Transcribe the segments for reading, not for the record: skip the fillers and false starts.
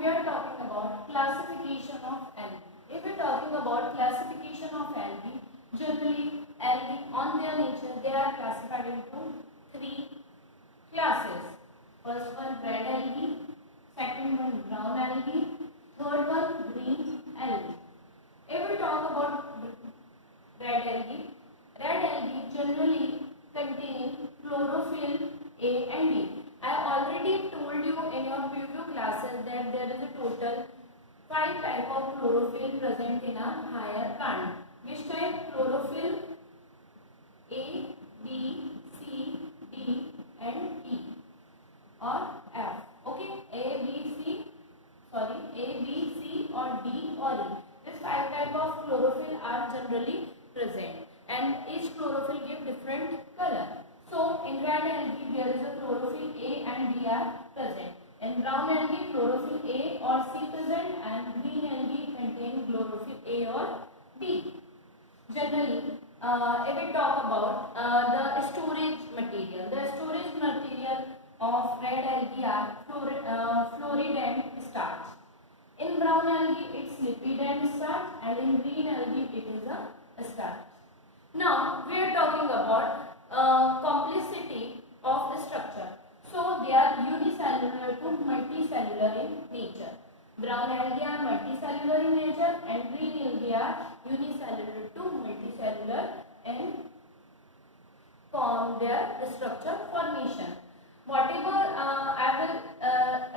we are talking about classification of algae. If we are talking about classification of algae, generally algae on their nature they are classified into three classes. First one red algae, second one brown algae, third one green algae. If we talk about red algae generally contain chlorophyll A and D. I already told you in your previous classes that there is a total 5 type of chlorophyll present in a higher plant. Which type? Chlorophyll A, B, C, D and E or F. Okay, A, B, C or D or E. These 5 type of chlorophyll are generally present and each chlorophyll give different color. So in red algae there is a chlorophyll A and D are present. In brown algae chlorophyll A or C present and green algae contain chlorophyll A or B. Generally, if we talk about the storage material of red algae are fluoride and starch. In brown algae it's lipid and starch, and in green algae it is a starch. Now we are talking about complexity of structure. So they are unicellular to multicellular in nature. Brown algae are multicellular in nature and green algae are unicellular to multicellular in form their structure formation. Whatever I will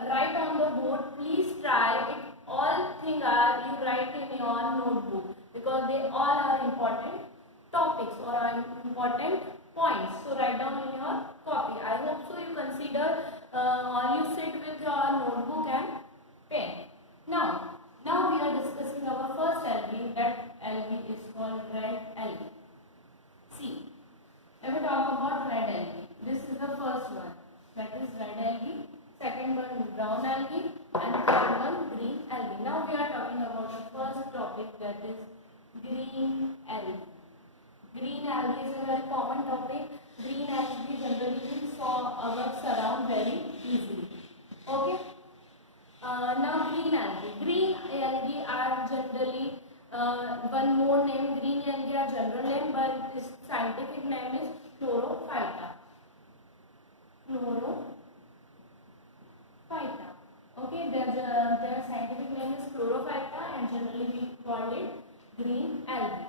write on the board, please try it. All things are you write in your notebook because they all are important topics or are important points. So write down in your copy. I hope so you consider or you sit with your notebook and pen. Now we are discussing our first algae. That algae is called red algae. See, if we talk about red algae, this is the first one. That is red algae. Second one is brown algae and third one green algae. Now we are talking about the first topic, that is green algae. Green algae is a very common topic. Green algae generally we saw our surround very easily. Okay. Now green algae. Green algae are generally one more name. Green algae are general name, but its scientific name is chlorophyta. Chlorophyta. Okay, their scientific name is chlorophyta and generally we call it green algae.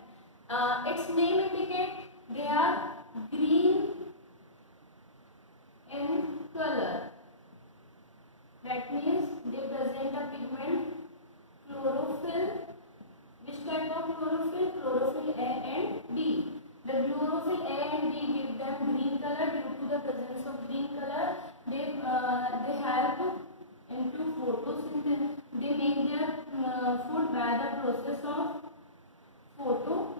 Its name indicates they are green in color. That means they present a pigment chlorophyll. Which type of chlorophyll? Chlorophyll A and D. The chlorophyll A and D give them green color. Due to the presence of green color, they help into photosynthesis. They make their food by the process of photosynthesis.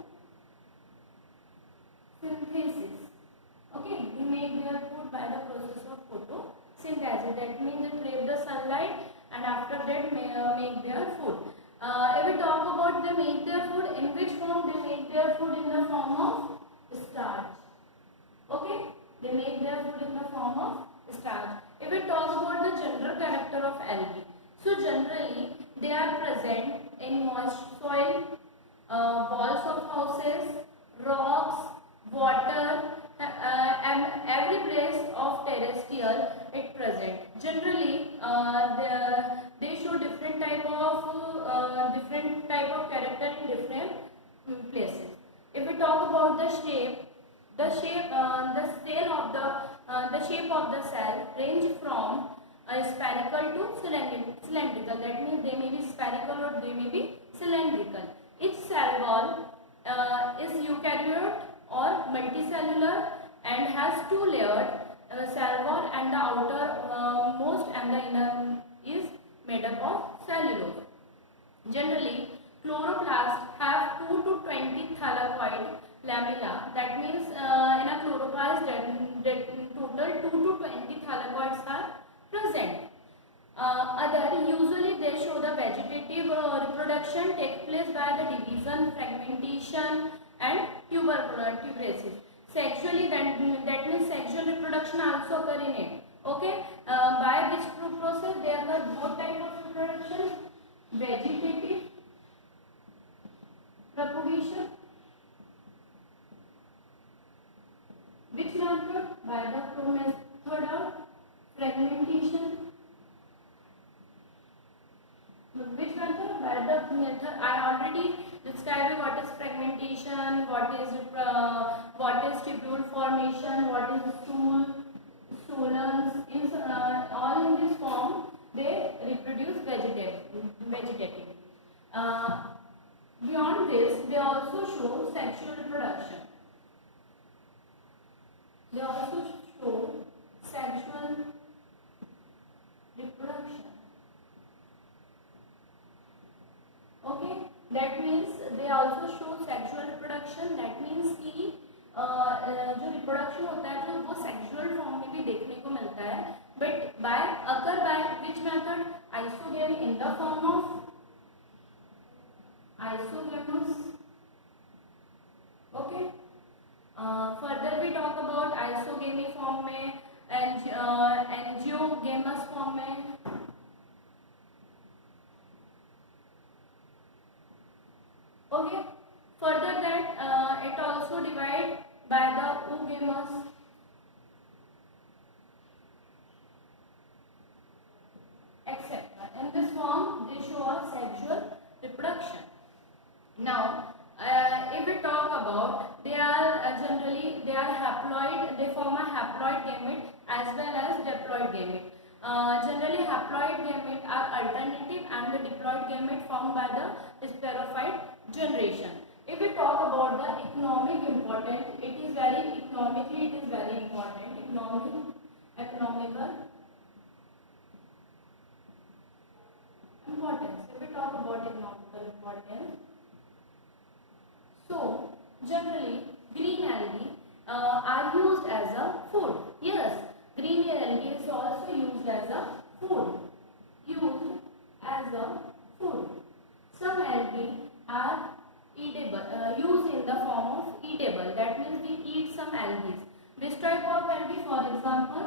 Okay, they make their food by the process of photosynthesis. That means they trap the sunlight and after that make their food. If we talk about they make their food, in which form they make their food? In the form of starch. Okay, they make their food in the form of starch. If we talk about the general character of algae, so generally they are present in moist soil, walls of houses, rocks, water, and every place of terrestrial it present. Generally, they show different type of character in different places. If we talk about the shape of the cell range from spherical to cylindrical. That means they may be spherical or they may be cylindrical. Each cell wall is eukaryote or multicellular and has two layers, cell wall, and the outer most and the inner is made up of cellulose. Generally, chloroplasts have 2 to 20 thylakoid lamella. That means in a chloroplast total 2 to 20 thylakoids are present. Usually they show the vegetative reproduction take place by the division, fragmentation and tuberculosis. Sexually, that means sexual reproduction also occur in it. Okay, by which process they occur both type of reproduction. by the method of fragmentation. Which method? By the method I already described what is fragmentation, what is tubule formation, what is stolons. All in this form they reproduce vegetative. Beyond this, they also show sexual reproduction. They also show sexual reproduction. Okay, that means they also show sexual reproduction. That means कि जो reproduction होता है तो वो sexual form में भी देखने को मिलता है, but by which method? Isogamy in the form of isogamous. Okay, further we talk about isogamy form में, एंजियोगेमस फॉर्म में. Okay, further that it also divide by the oogamous, etc. In this form they show a sexual reproduction. Now if we talk about, they are generally they are haploid, they form a haploid gamete as well as diploid gamete. Generally haploid gamete are alternative and the diploid gamete formed by the spirophyte generation. If we talk about the economic importance, it is very economically it is very important. Economical importance. If we talk about economical importance, so generally green algae are used as a food. Yes, green algae is also used as a food. Used as a food. Some algae are eatable, used in the form of eatable. That means we eat some algae. Which type of algae? For example,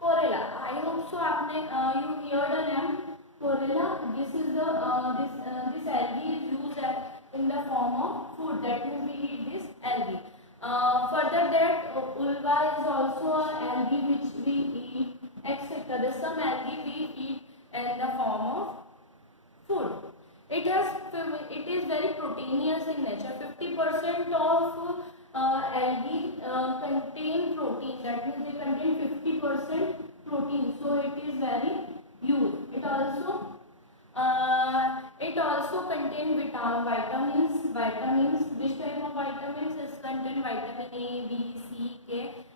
Chlorella. I hope so. आपने you heard the name Chlorella. This is the this algae is used in the form of food. That means we eat this algae. Further that ulva is also an algae which we eat, etc. There's some algae we eat in the form of food. It is very proteinous in nature. 50% of algae contain protein. That means they contain 50% protein. So it is very used. It also contain vitamins. Which type of vitamins is contain? Vitamin A, B, C, K,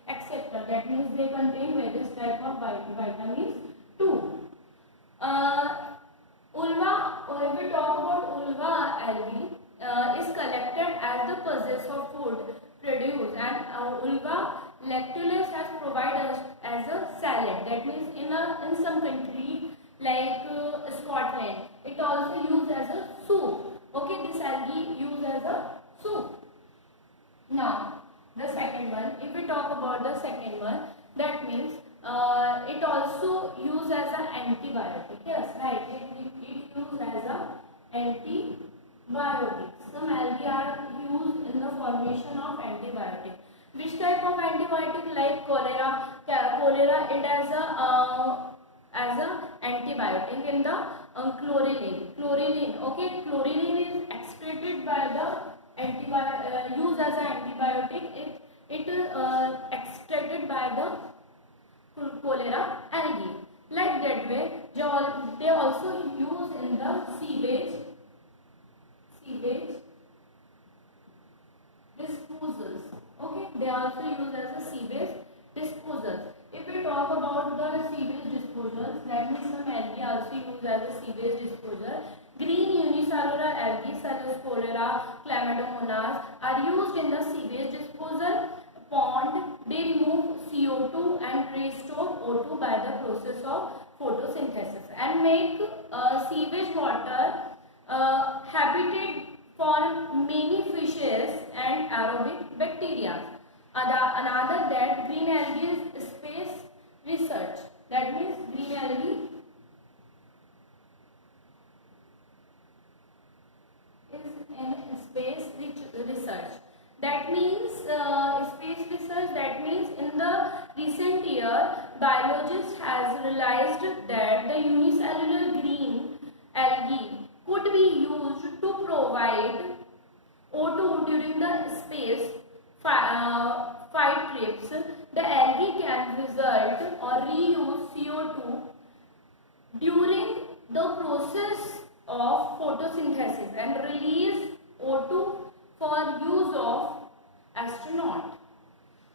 etc. That means they contain various type of vitamins too. Ulva, if we talk about ulva algae, is collected as the process of food produced, and ulva lactulose has provided us as a salad. That means in some country like Scotland, it also used as a soup. Okay, this algae used as a soup. Now the second one, if we talk about the second one, that means it also used as an antibiotic. Yes, right. It used as a antibiotic. Some algae are used in the formation of antibiotic. Which type of antibiotic? Like cholera. It as a antibiotic in the chlorine. Okay, chlorine is excreted by the used as an antibiotic. It extracted by the cholera algae. Like that way, they also use in the sewage disposals. Okay, they also use as a sewage disposals. If we talk about the sewage disposals, that means some algae also used as a sewage disposal. Green unicellular algae such as cholera, chlamydomonas are used in the sewage disposal pond. They remove CO2 and restore O2 by the process of photosynthesis and make sewage water habitat for many fishes and aerobic bacteria. Another that green algae is space research. That means green algae is in space research. That means space research, that means in the recent year biologists has realized that the unicellular green algae could be used to provide O2 during the space flight trips. The algae can result or reuse CO2 during the process of photosynthesis and release O2 for use of astronaut.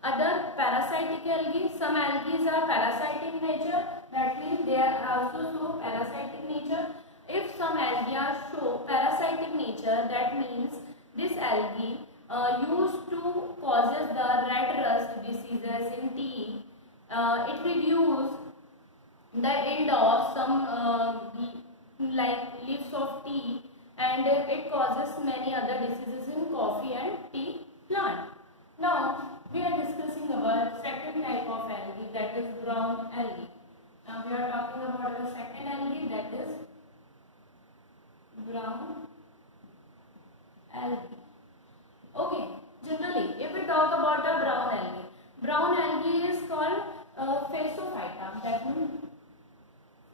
Other parasitic algae, some algae are parasitic in nature, that means they are also show parasitic nature. If some algae show parasitic nature, that means this algae used to causes the red rust diseases in tea. It reduces the end of some like leaves of tea, and it causes many other diseases in coffee and tea plant. Now we are discussing about second type of algae, that is brown algae. Now we are talking about the second algae, that is brown algae. Okay, generally if we talk about a brown algae is called Phasophyta, that means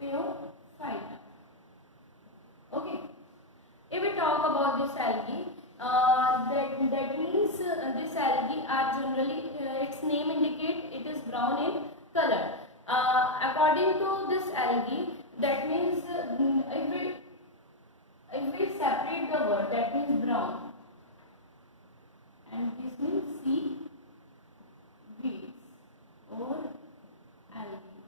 Phaeophyta. Okay, if we talk about this algae, that means this algae are generally, its name indicate it is brown in color. According to this algae, that means if we separate the word, that means brown, and this means sea weeds or algae.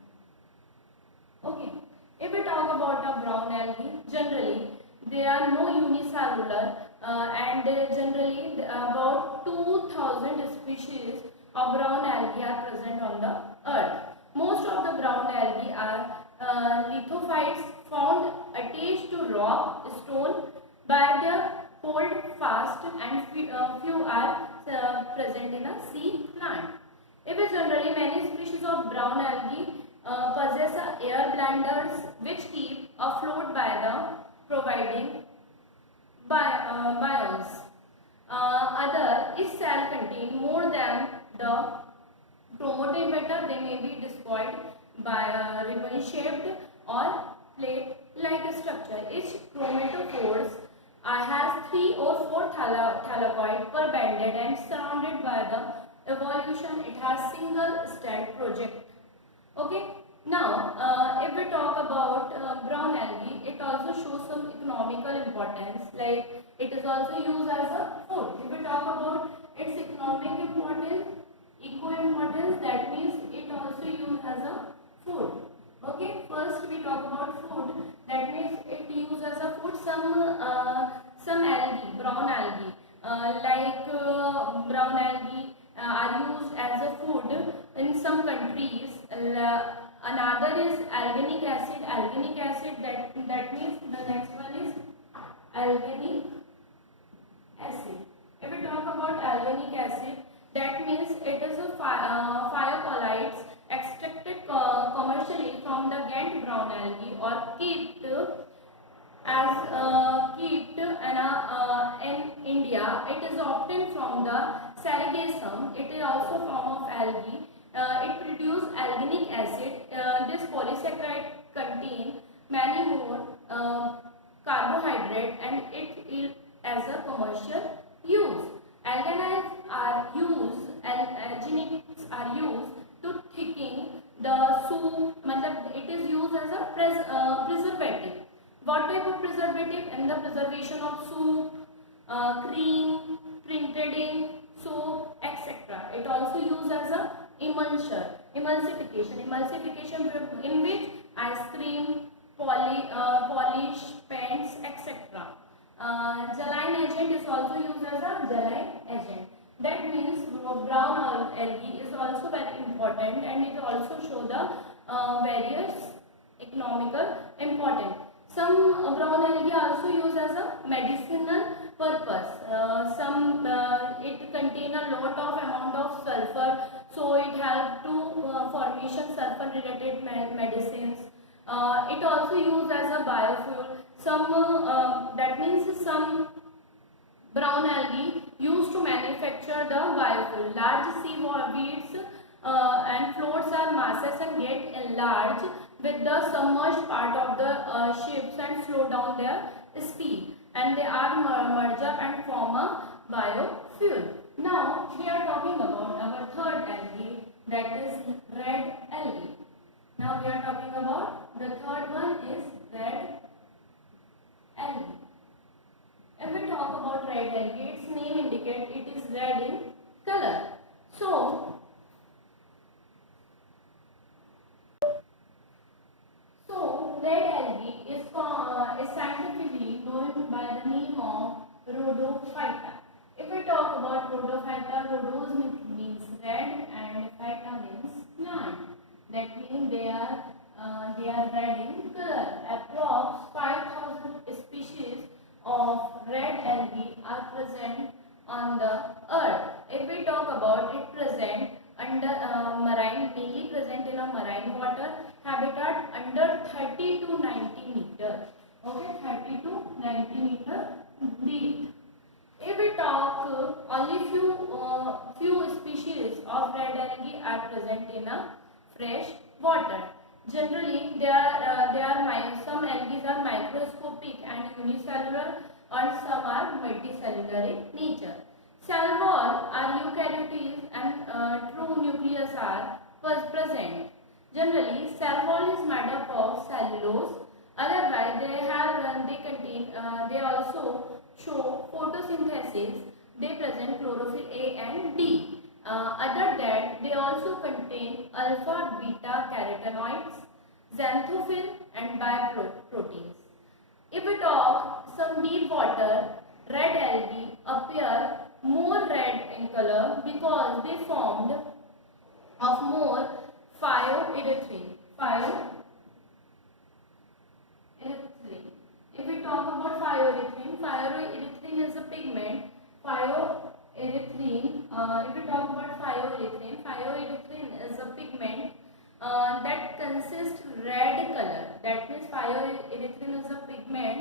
Okay, if we talk about a brown algae, generally they are no unicellular, and generally about 2000 species of brown algae are present on the earth. Most of the brown algae are lithophytes found attached to rock, stone by the hold fast, and few are present in a sea plant. If generally many species of brown algae possess air blenders which keep afloat by the providing biomes. Other each cell contain more than the chromatometer. They may be destroyed by ribbon-shaped or plate-like structure. Each chromatophores has 3 or 4 thylakoid per banded and surrounded by the evolution. It has single stem project. Okay. Now, if we talk about brown algae, it also shows some economical importance. Like it is also used as a food. If we talk about its economic importance, eco-importance, that means it also used as a food. Okay. First, we talk about food. That means it used as a food. Some algae, brown algae, brown algae are used as a food in some countries. Another is alganic acid. Alganic acid, that means the next one is alganic acid. If we talk about alganic acid, that means it is a phycolytes extracted commercially from the Ghent brown algae or kept in India. It is obtained from the Sargassum. It is also a form of algae. It produces alganic acid. This polysaccharide contain many more carbohydrate, and it is as a commercial use. Alginides are used, alginics are used to thicken the soup. It is used as a preservative. What type of preservative? In the preservation of soup, cream, printed ink, soap, etc. It also used as a emulsification in which ice cream, polish, paints, etc. Gelatin agent is also used as a gelatin agent. That means brown algae is also very important, and it also show the various economical importance. Some brown algae also used as a medicinal purpose. It contain a lot of amount of sulfur, so it help to formation sulfur related medicines. It also used as a biofuel. Some brown algae used to to manufacture the biofuel. Large seaweeds and floats are masses and get enlarged with the submerged part of the ships and slow down their speed, and they are merge up and form a biofuel. Now we are talking about our third algae, that is red algae. Now we are talking about the third one is red algae. If we talk about red algae, its name indicates it is red in color. So red algae is scientifically known by the name of Rhodophyta. If we talk about Rhodophyta, rhodos means red and phyta means plant. That means they are red in color. Approx 5,000 species of red algae are present on the earth. If we talk about it, present under marine, mainly present in a marine water habitat under 30 to 90 meter. Okay, 30 to 90 meter deep. If we talk, only few species of red algae are present in a fresh water. Generally, some algae are microscopic and unicellular, and some are multicellular in nature. Salvor are eukaryotes and true nucleus are present. Generally, cell wall is made up of cellulose. Otherwise, they also show photosynthesis. They present chlorophyll A and D. Other that they also contain alpha, beta carotenoids, xanthophyll and bioproteins. If we talk some deep water, red algae appear more red in color because they formed of more phytoerythrin. If we talk about phytoerythrin is a pigment. If we talk about phytoerythrin is a pigment that consists red color. That means phytoerythrin is a pigment.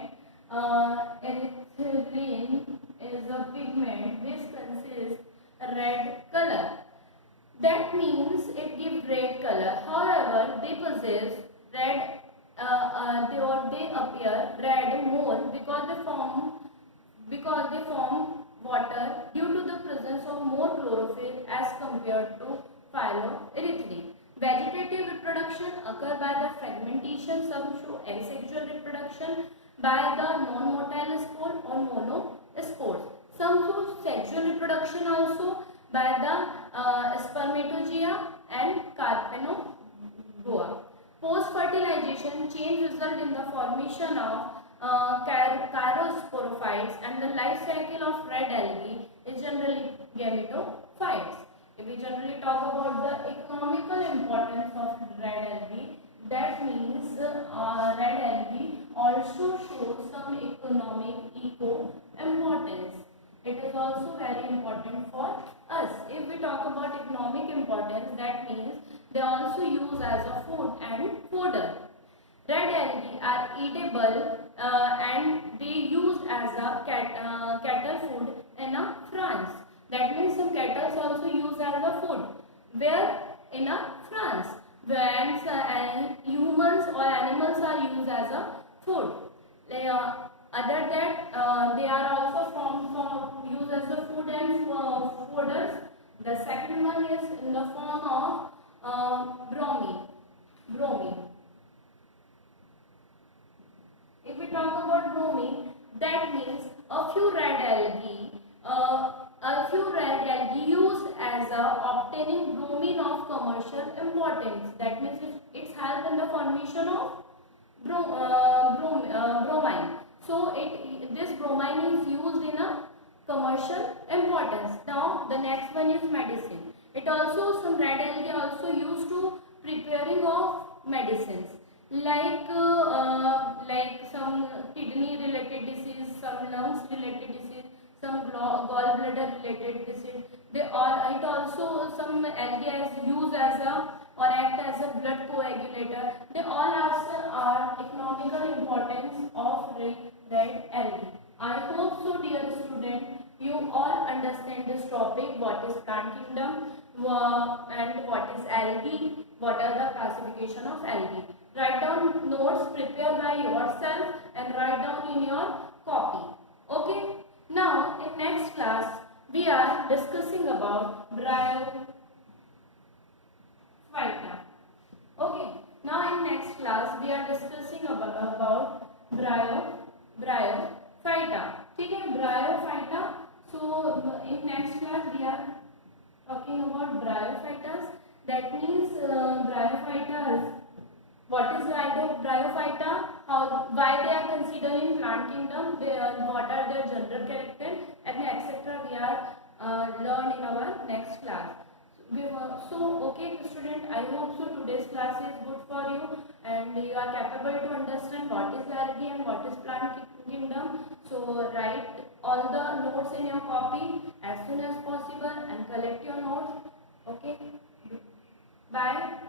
Erythrin is a pigment which consists red color. That means it gives red color. However, they possess red. They appear red more because they form water due to the presence of more chlorophyll as compared to phytoerythrin. Vegetative reproduction occur by the fragmentation. Some show asexual reproduction by the non-motile spore or monospores. Some show sexual reproduction also by the spermatozoa and carpenoboa. Post-fertilization chain result in the formation of chirosporophytes, and the life cycle of red algae is generally gametophytes. If we generally talk about the economical importance of red algae, that means red algae also shows some eco importance. It is also very important for us. If we talk about economic importance, that means they also use as a food and fodder. Red algae are edible and they used as a cattle food in France. That means some cattle also used as a food. Where? In France. When humans or animals are used as a food. Other that they are also used as a food and fodders. The second one is in the form of bromine. If we talk about bromine, that means a few red algae used as obtaining bromine of commercial importance. That means it's help in the formation of bromine. So this bromine is used in a commercial importance. Now the next one is medicine. It also, some red algae also used to preparing of medicines like some kidney related disease, some lungs related disease, some gallbladder related disease. It also, some algae is used as or act as a blood coagulator. They all are economical importance of red algae. I hope so, dear student, you all understand this topic, what is plant kingdom and what is algae, what are the classification of algae. Write down notes, prepare by yourself and write down in your copy. Okay. Now in next class we are discussing about bryophyta. Okay. Now in next class we are discussing about bryophyta. ठीक है, bryophyta. So in next class we are talking about bryophytas. That means bryophytas. What is bryophyta? How, why they are considered in plant kingdom? What are their general character and etc. We are learn in our next class. So okay student, I hope so today's class is good for you and you are capable to understand what is algae and what is plant kingdom. So write all the notes in your copy as soon as possible and collect your notes. Okay, bye.